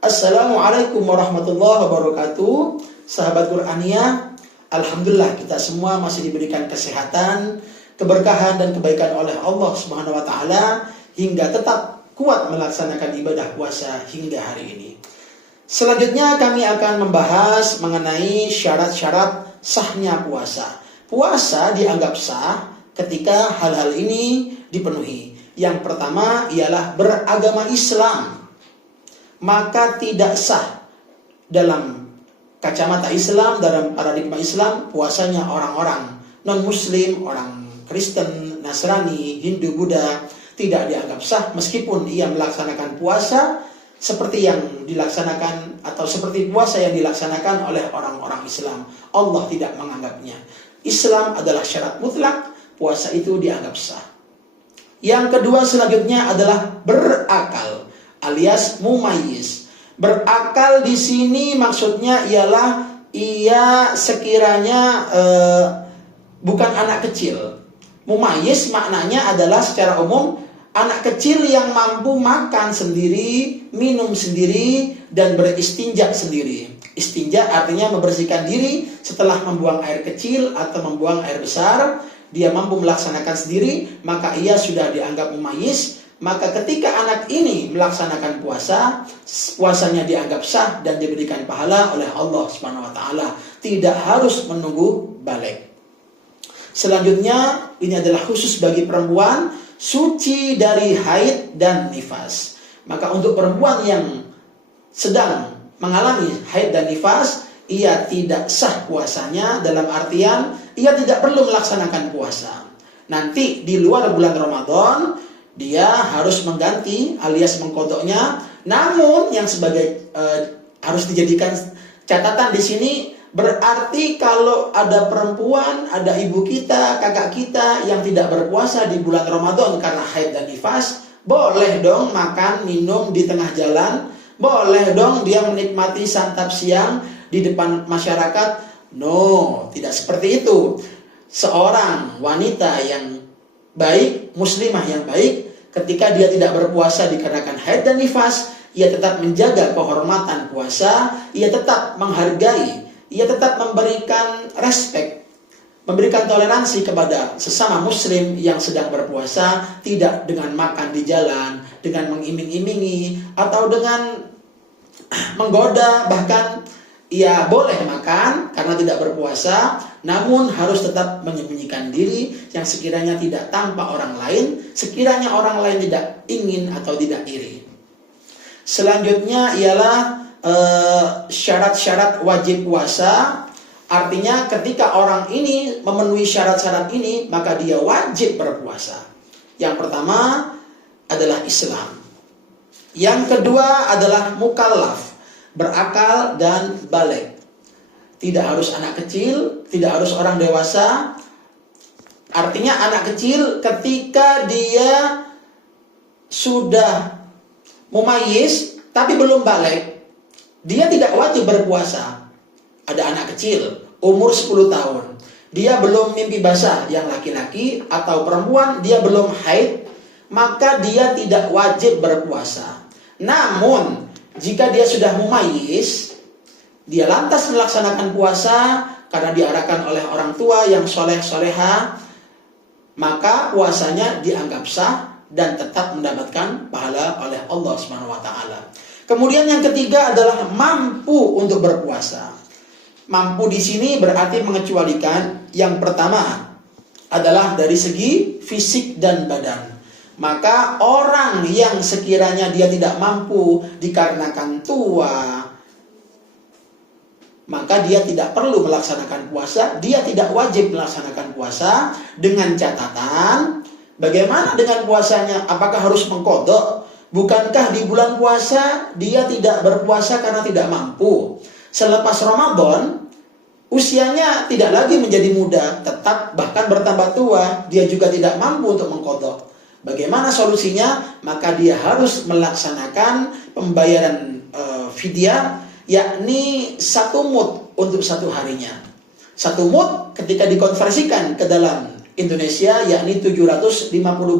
Assalamualaikum warahmatullahi wabarakatuh. Sahabat Qur'aniyah, alhamdulillah kita semua masih diberikan kesehatan, keberkahan dan kebaikan oleh Allah Subhanahu wa taala hingga tetap kuat melaksanakan ibadah puasa hingga hari ini. Selanjutnya kami akan membahas mengenai syarat-syarat sahnya puasa. Puasa dianggap sah ketika hal-hal ini dipenuhi. Yang pertama ialah beragama Islam. Maka tidak sah dalam kacamata Islam, dalam paradigma Islam, puasanya orang-orang non-Muslim, orang Kristen, Nasrani, Hindu, Buddha tidak dianggap sah meskipun ia melaksanakan puasa seperti yang dilaksanakan atau seperti puasa yang dilaksanakan oleh orang-orang Islam. Allah tidak menganggapnya. Islam adalah syarat mutlak, puasa itu dianggap sah. Yang kedua selanjutnya adalah berakal alias mumayyiz. Berakal di sini maksudnya ialah ia sekiranya bukan anak kecil. Mumayyiz maknanya adalah secara umum anak kecil yang mampu makan sendiri, minum sendiri, dan beristinja sendiri. Istinja artinya membersihkan diri setelah membuang air kecil atau membuang air besar. Dia mampu melaksanakan sendiri, maka ia sudah dianggap mumayyiz. Maka ketika anak ini melaksanakan puasa, puasanya dianggap sah dan diberikan pahala oleh Allah Subhanahu wa taala. Tidak harus menunggu balik. Selanjutnya, ini adalah khusus bagi perempuan suci dari haid dan nifas. Maka untuk perempuan yang sedang mengalami haid dan nifas, ia tidak sah puasanya, dalam artian ia tidak perlu melaksanakan puasa. Nanti di luar bulan Ramadan dia harus mengganti alias mengkodoknya. Namun yang sebagai harus dijadikan catatan di sini, berarti kalau ada perempuan, ada ibu kita, kakak kita yang tidak berpuasa di bulan Ramadan karena haid dan nifas, boleh dong makan, minum di tengah jalan, boleh dong dia menikmati santap siang di depan masyarakat. No, tidak seperti itu. Seorang wanita yang baik, muslimah yang baik, ketika dia tidak berpuasa dikarenakan haid dan nifas, ia tetap menjaga kehormatan puasa, ia tetap menghargai, ia tetap memberikan respek, memberikan toleransi kepada sesama muslim yang sedang berpuasa, tidak dengan makan di jalan, dengan mengiming-imingi, atau dengan menggoda. Bahkan ia boleh makan karena tidak berpuasa, namun harus tetap menyembunyikan diri yang sekiranya tidak tampak orang lain, sekiranya orang lain tidak ingin atau tidak iri. Selanjutnya ialah syarat-syarat wajib puasa. Artinya ketika orang ini memenuhi syarat-syarat ini, maka dia wajib berpuasa. Yang pertama adalah Islam. Yang kedua adalah mukallaf, berakal dan baligh. Tidak harus anak kecil, tidak harus orang dewasa. Artinya anak kecil ketika dia sudah mumayyiz tapi belum baligh, dia tidak wajib berpuasa. Ada anak kecil umur 10 tahun, dia belum mimpi basah yang laki-laki atau perempuan, dia belum haid, maka dia tidak wajib berpuasa. Namun jika dia sudah mumayyiz, dia lantas melaksanakan puasa karena diarahkan oleh orang tua yang soleh-soleha, maka puasanya dianggap sah dan tetap mendapatkan pahala oleh Allah Subhanahu wa taala. Kemudian yang ketiga adalah mampu untuk berpuasa. Mampu di sini berarti mengecualikan yang pertama adalah dari segi fisik dan badan. Maka orang yang sekiranya dia tidak mampu dikarenakan tua, maka dia tidak perlu melaksanakan puasa, dia tidak wajib melaksanakan puasa, dengan catatan bagaimana dengan puasanya? Apakah harus mengqadha? Bukankah di bulan puasa dia tidak berpuasa karena tidak mampu? Selepas Ramadan usianya tidak lagi menjadi muda, tetap bahkan bertambah tua, dia juga tidak mampu untuk mengqadha. Bagaimana solusinya? Maka dia harus melaksanakan pembayaran fidyah, yakni 1 mud untuk 1 harinya. 1 mud ketika dikonversikan ke dalam Indonesia, yakni 750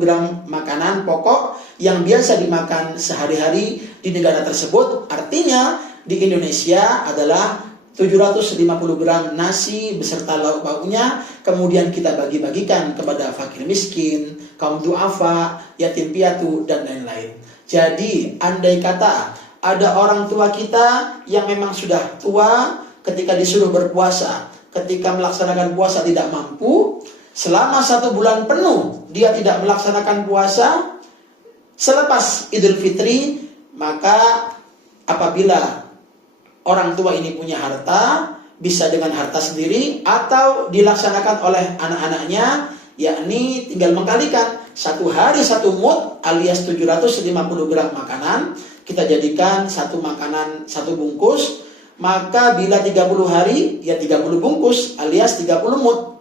gram makanan pokok yang biasa dimakan sehari-hari di negara tersebut. Artinya di Indonesia adalah 750 gram nasi beserta lauk pauknya, kemudian kita bagi-bagikan kepada fakir miskin, kaum duafa, yatim piatu, dan lain-lain. Jadi andai kata ada orang tua kita yang memang sudah tua, ketika disuruh berpuasa, ketika melaksanakan puasa tidak mampu, selama 1 bulan penuh dia tidak melaksanakan puasa, selepas Idul Fitri, maka apabila orang tua ini punya harta, bisa dengan harta sendiri atau dilaksanakan oleh anak-anaknya, yakni tinggal mengkalikan 1 hari 1 mud alias 750 gram makanan, kita jadikan 1 makanan 1 bungkus, maka bila 30 hari ya 30 bungkus alias 30 mud.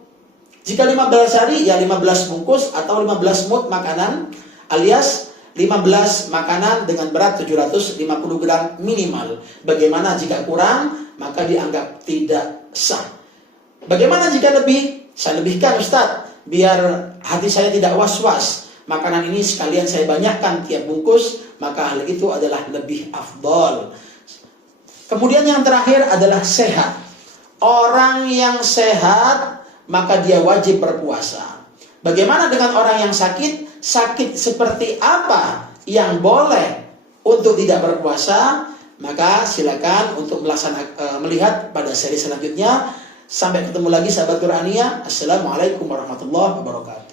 Jika 15 hari ya 15 bungkus atau 15 mud makanan alias 15 makanan dengan berat 750 gram minimal. Bagaimana jika kurang? Maka dianggap tidak sah. Bagaimana jika lebih? Saya lebihkan Ustadz, biar hati saya tidak was-was. Makanan ini sekalian saya banyakkan tiap bungkus, maka hal itu adalah lebih afdol. Kemudian yang terakhir adalah sehat. Orang yang sehat, maka dia wajib berpuasa. Bagaimana dengan orang yang sakit? Sakit seperti apa yang boleh untuk tidak berpuasa? Maka silakan untuk melihat pada seri selanjutnya. Sampai ketemu lagi sahabat Qur'ania. Assalamualaikum warahmatullahi wabarakatuh.